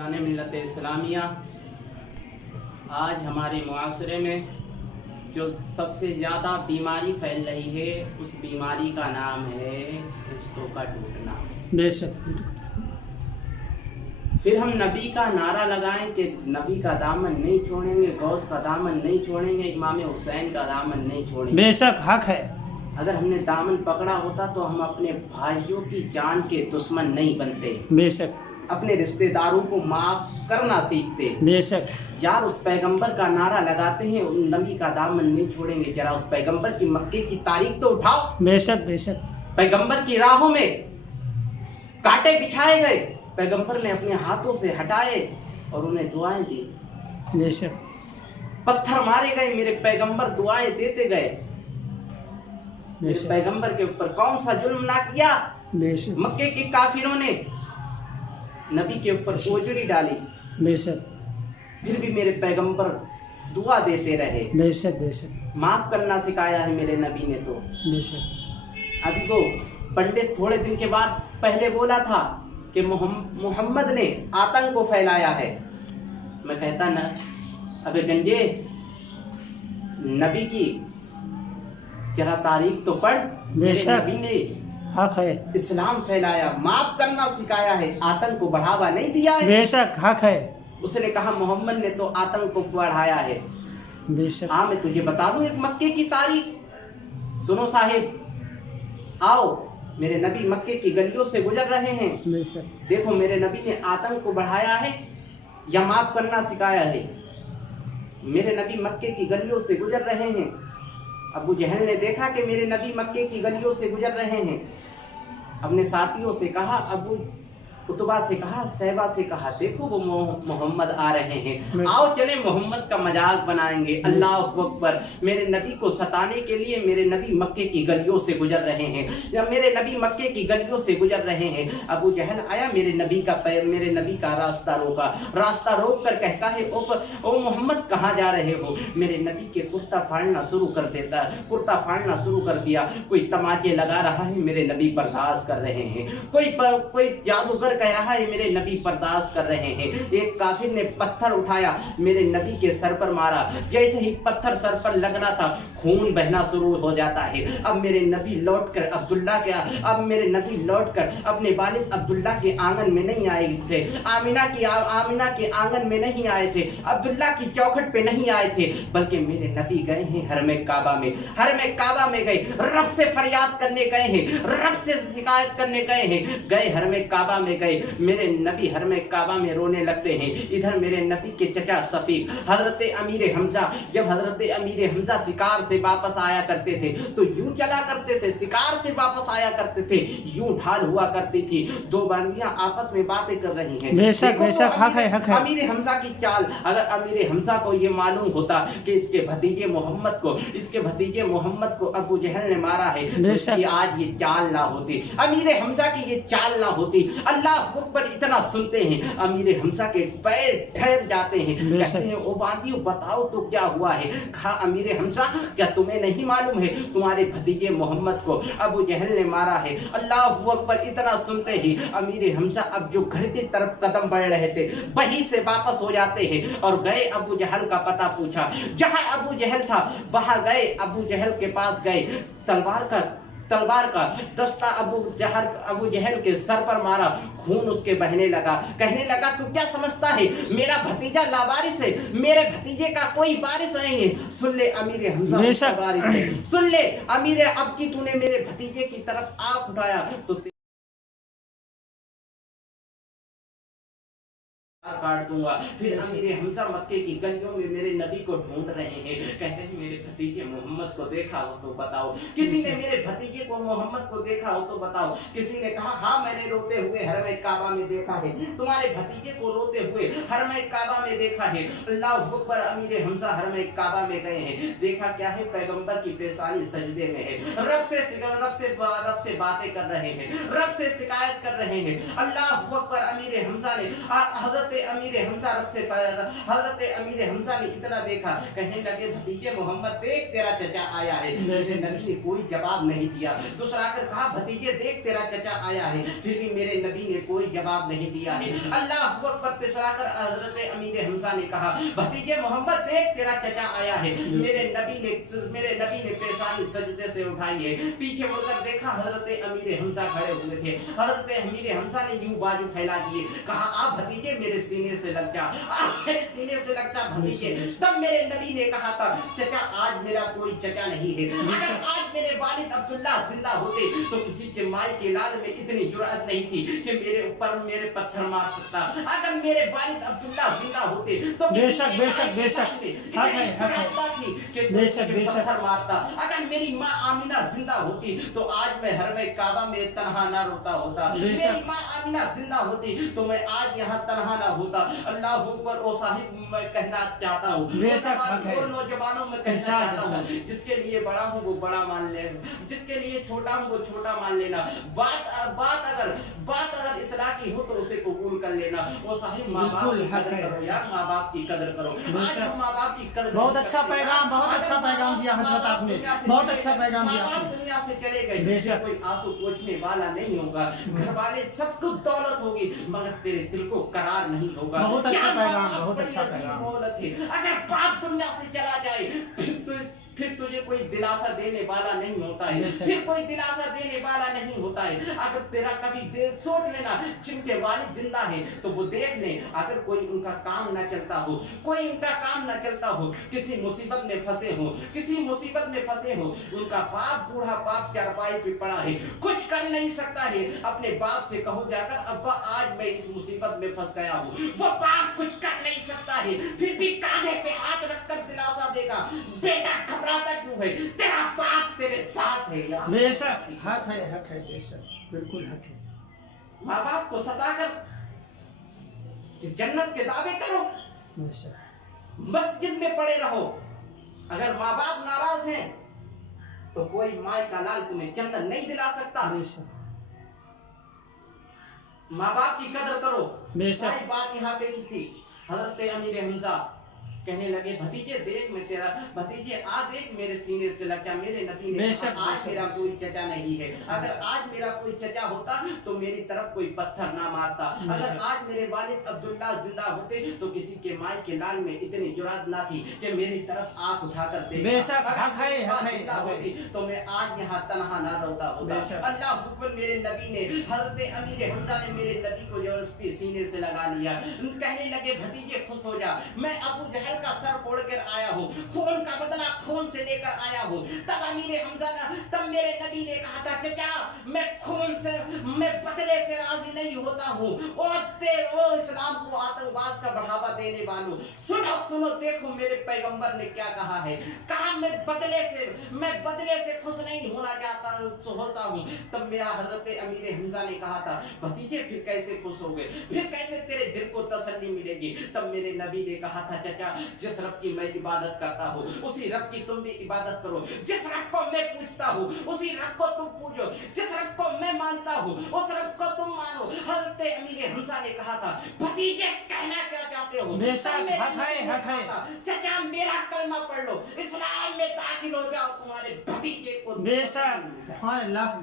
बुजुर्गान मिल्लत इस्लामिया, आज हमारे मुआशरे में जो सबसे ज़्यादा बीमारी फैल रही है उस बीमारी का नाम है रिश्तों का टूटना। बेशक फिर हम नबी का नारा लगाएं कि नबी का दामन नहीं छोड़ेंगे, गौस का दामन नहीं छोड़ेंगे, इमाम हुसैन का दामन नहीं छोड़ेंगे। बेशक हक है। अगर हमने दामन पकड़ा होता तो हम अपने भाइयों की जान के दुश्मन नहीं बनते, बेशक अपने रिश्तेदारों को माफ करना सीखते। बेशक यार उस पैगंबर का नारा लगाते हैं, उन नबी का दामन नहीं छोड़ेंगे। जरा उस पैगंबर की मक्के की तारीख तो उठाओ। बेशक बेशक पैगंबर की राहों में कांटे बिछाए गए, पैगंबर ने अपने हाथों से हटाए और उन्हें दुआएं दी। बेशक पत्थर मारे गए, मेरे पैगंबर दुआएं देते गए। मेरे बेशक पैगंबर के ऊपर कौन सा जुल्म ना किया। बेशक मक्के के काफिरों ने नबी के ऊपर ओजरी डाली, बेशक फिर भी मेरे पैगंबर दुआ देते रहे। बेशक बेशक माफ करना सिखाया है मेरे नबी ने। तो बेशक अभी तो पंडित थोड़े दिन के बाद पहले बोला था कि मोहम्मद ने आतंक को फैलाया है। मैं कहता ना, अबे गंजे नबी की जरा तारीख तो पढ़। मेरे बेशक नबी ने हक है। इस्लाम फैलाया, माफ करना सिखाया है, आतंक को बढ़ावा नहीं दिया है। बेशक हक है। उसने कहा मोहम्मद ने तो आतंक को बढ़ाया है। बेशक हाँ, मैं तुझे बता दूं एक मक्के की तारीख। सुनो साहिब, आओ, मेरे नबी मक्के की गलियों से गुजर रहे हैं। बेशक देखो मेरे नबी ने आतंक को बढ़ाया है या माफ करना सिखाया है। मेरे नबी मक्के की गलियों से गुजर रहे हैं। अबू जहल ने देखा कि मेरे नबी मक्के की गलियों से गुजर रहे हैं। अपने साथियों से कहा, अबू उतबा से कहा, सहबा से कहा, देखो वो मोहम्मद आ रहे हैं, आओ चले मोहम्मद का मजाक बनाएंगे। अल्लाह अकबर। मेरे नबी को सताने के लिए मेरे नबी मक्के की गलियों से गुजर रहे हैं, या मेरे नबी मक्के की गलियों से गुजर रहे हैं। अबू जहल आया, मेरे नबी का रास्ता रोका। रास्ता रोक कर कहता है, ओ मोहम्मद कहाँ जा रहे हो। मेरे नबी के कुर्ता फाड़ना शुरू कर देता, कुर्ता फाड़ना शुरू कर दिया। कोई तमाचे लगा रहा है, मेरे नबी बर्दाश्त कर रहे हैं। कोई जादूगर कह रहा है, मेरे नबी बर्दाश्त कर रहे हैं। एक काफिर ने पत्थर उठाया, मेरे नबी के सर पर मारा। जैसे ही पत्थर सर पर लगना था, खून बहना शुरू हो जाता है। अब मेरे नबी लौटकर अपने वालिद अब्दुल्ला के आंगन में नहीं आए थे, आमिना के आंगन में नहीं आए थे, अब्दुल्ला की चौखट पे नहीं आए थे, बल्कि मेरे नबी गए हैं हरमे काबा में गए, रब से फरियाद करने गए हैं, रब से शिकायत करने गए हैं, गए हरमे काबा में गए। मेरे नबी हरमे काबा में रोने लगते हैं। इधर मेरे नबी के चचा सफीक हजरत अमीर हमजा, जब हजरत अमीर हमजा शिकार से वापस आया करते थे तो यूं चला करते थे, शिकार से वापस आया करते थे, यूं ढाल हुआ करती थी। दो बांदियां आपस में बातें कर रही हैं। बेशक बेशक हक है, हक है। अमीर हमजा की चाल, अगर अमीर हमजा को ये मालूम होता कि इसके भतीजे मोहम्मद को अबू जहल ने मारा है, तो आज ये चाल ना होती, अमीर हमजा की ये चाल ना होती। अल्लाह अकबर। इतना सुनते हैं अमीर हमजा के पैर ठहर जाते हैं। कहते हैं, ओ बांदियों बताओ तो क्या हुआ है। कहा, अमीर हमजा क्या तुम्हें नहीं मालूम है, तुम्हारे भतीजे मोहम्मद को अबू जहल ने मारा है। अल्लाह अकबर। इतना सुनते ही अमीर हमजा अब जो घर की तरफ कदम बढ़ रहे थे वहीं से वापस हो जाते हैं और गए अबू जहल का पता पूछा। जहां अबू जहल था वहां गए, अबू जहल के पास गए, तलवार का दस्ता अबू जहल के सर पर मारा, खून उसके बहने लगा। कहने लगा, तू क्या समझता है मेरा भतीजा लावारिस है, मेरे भतीजे का कोई वारिस नहीं है। सुन ले अमीर हमजा वारिस है, सुन ले अमीर, अब की तूने मेरे भतीजे की तरफ आंख उठाया तो काट दूंगा। फिर अमीर हमजा मक्के की गलियों में मेरे नबी को ढूंढ रहे हैं। कहते हैं, मेरे भतीजे मोहम्मद को देखा हो तो बताओ। किसी ने मेरे भतीजे को मोहम्मद को देखा हो तो बताओ। किसी ने कहा, हाँ मैंने रोते हुए हरमे काबा में देखा है, तुम्हारे भतीजे को रोते हुए हरमे काबा में देखा है। अल्लाह अकबर। अमीर हमजा हरमे काबा में गए हैं, देखा क्या है, पैगंबर की पेशानी सजदे में है, रब से बातें कर रहे हैं, रब से शिकायत कर रहे हैं। अल्लाह अकबर। अमीर हमजा ने हजरत अमीर हमजा हजरत अमीर हमजा ने इतना देखा, कहने लगे भतीजे मोहम्मद देख तेरा चचा आया है। मेरे नबी ने कोई जवाब नहीं दिया। दूसरा आकर कहा भतीजे देख तेरा चचा आया है, फिर भी मेरे नबी ने कोई जवाब नहीं दिया है। अल्लाह अकबर। तीसरा कर हजरत अमीर हमजा ने कहा भतीजे मोहम्मद देख तेरा चचा आया है। मेरे नबी ने पेशानी सजदे से उठाई है, पीछे मुड़कर देखा हजरत अमीर हमजा खड़े हुए थे। हजरत अमीर हमजा ने यूं बाजू फैला दिए, कहा आप भतीजे मेरे सीने से लग जा, आप मेरे सीने से लग जा भतीजे। तब मेरे नबी ने कहा था चचा आज मेरा कोई चचा नहीं है। अगर आज मेरे वालिद अब्दुल्ला जिंदा होते तो किसी के माई के लाल में इतनी जुर्अत नहीं थी कि मेरे ऊपर मेरे पत्थर मार सकता। अगर मेरे वालिद अब्दुल्ला जिंदा होते तो बेशक बेशक बेशक हक है बेशक बेशक पत्थर मारता। अगर मेरी माँ आमिना जिंदा होती तो आज मैं हरमे काबा में तन्हा ना रोता होता। मेरी माँ आमिना जिंदा होती तो मैं आज यहाँ तन्हा ना होता। अल्लाह अकबर। ओ साहिब मैं कहना चाहता हूँ नौजवानों में कहना चाहता हूँ, जिसके लिए बड़ा हूँ वो बड़ा मान लेना, जिसके लिए छोटा हूँ वो छोटा मान लेना। बात अगर इस्लाह की हो तो उसे कबूल कर लेना। वो साहिब माँ बाप की कदर करो यार, माँ बाप की कदर करो। माँ बाप की कदर। बहुत अच्छा पैगाम दिया हजरत आपने, बहुत अच्छा पैगाम दिया। दुनिया से चले गए, कोई आंसू पोंछने वाला नहीं होगा, घर वाले सब कुछ दौलत होगी मगर तेरे दिल को करार नहीं होगा। बहुत अच्छा पैगाम, बहुत अच्छा पैगाम। अगर बाप दुनिया से चला जाए फिर तुझे कोई दिलासा देने वाला नहीं होता है, फिर कोई दिलासा देने वाला नहीं होता है। अगर तेरा कभी सोच लेना जिनके वालिद जिंदा है तो वो देख ले, अगर कोई उनका काम ना चलता हो, कोई उनका काम ना चलता हो, किसी मुसीबत में फंसे हो, किसी मुसीबत में फंसे हो, उनका बाप बूढ़ा बाप चारपाई पे पड़ा है, कुछ कर नहीं सकता है, अपने बाप से कहो जाकर अब्बा आज मैं इस मुसीबत में फंस गया हूँ। वो बाप कुछ कर नहीं सकता है, फिर भी कांधे पे हाथ रखकर दिलासा देगा बेटा घबराता क्यों है, तेरा बाप तेरे साथ है। बेशक हक है बेशक बिल्कुल हक है। माँ बाप को सताकर जन्नत के दावे करो, बेशक मस्जिद में पड़े रहो। अगर माँ बाप नाराज हैं तो कोई माँ का लाल तुम्हें जन्नत नहीं दिला सकता। बेशक माँ बाप की कदर करो। बेशक बात यहाँ पे थी। हजरत अमीर हमजा कहने लगे भतीजे देख मैं तेरा भतीजे आ देख मेरे सीने से लग जा। मेरे नबी ने कहा आज मेरा कोई चचा नहीं है। अगर आज मेरा कोई चचा होता तो मेरी तरफ कोई पत्थर ना मारता। अगर आज मेरे वालिद अब्दुल्ला जिंदा होते तो किसी के माई के लाल में इतनी जुरात ना थी कि मेरी तरफ आंख उठाकर देखता। बेशक हक है जिंदा होती तो मैं आज यहाँ तन्हा ना रोता होता। अल्लाह हुक्म मेरे नबी ने हजरत अमीर हमजा ने मेरे नबी को जबरदस्ती सीने से लगा लिया। कहने लगे भतीजे खुश हो जा, मैं अबू जहल का सर फोड़ कर आया हूँ, खून का बदला खून से लेकर आया हूँ। तब अमीर हमजा तब मेरे नबी ने कहा था चचा मैं खून से मैं बदले से राजी नहीं होता हूँ। ओ इस्लाम को आतंकवाद का बढ़ावा देने वालों सुनो देखो मेरे पैगंबर ने क्या कहा है। कहा मैं बदले से खुश नहीं होना चाहता सोचता हूँ। तब मेरा हजरत अमीर हमजा ने कहा था भतीजे फिर कैसे खुश हो गए, फिर कैसे तेरे दिल को तसल्ली मिलेगी। तब मेरे नबी ने कहा था चचा जिस रब की मैं इबादत करता हूँ उसी रब की तुम भी इबादत करो, जिस रब को मैं पूछता हूँ उसी रब को तुम पूजो, जिस रब को मैं मानता हूँ उस रब को तुम मानो। हजरत अमीर हमजा ने कहा था भतीजे कहना क्या चाहते हो। हक है चचा मेरा कलमा पढ़ लो, इस्लाम में दाखिल हो जाओ, तुम्हारे भतीजे को बेशक सुभान अल्लाह।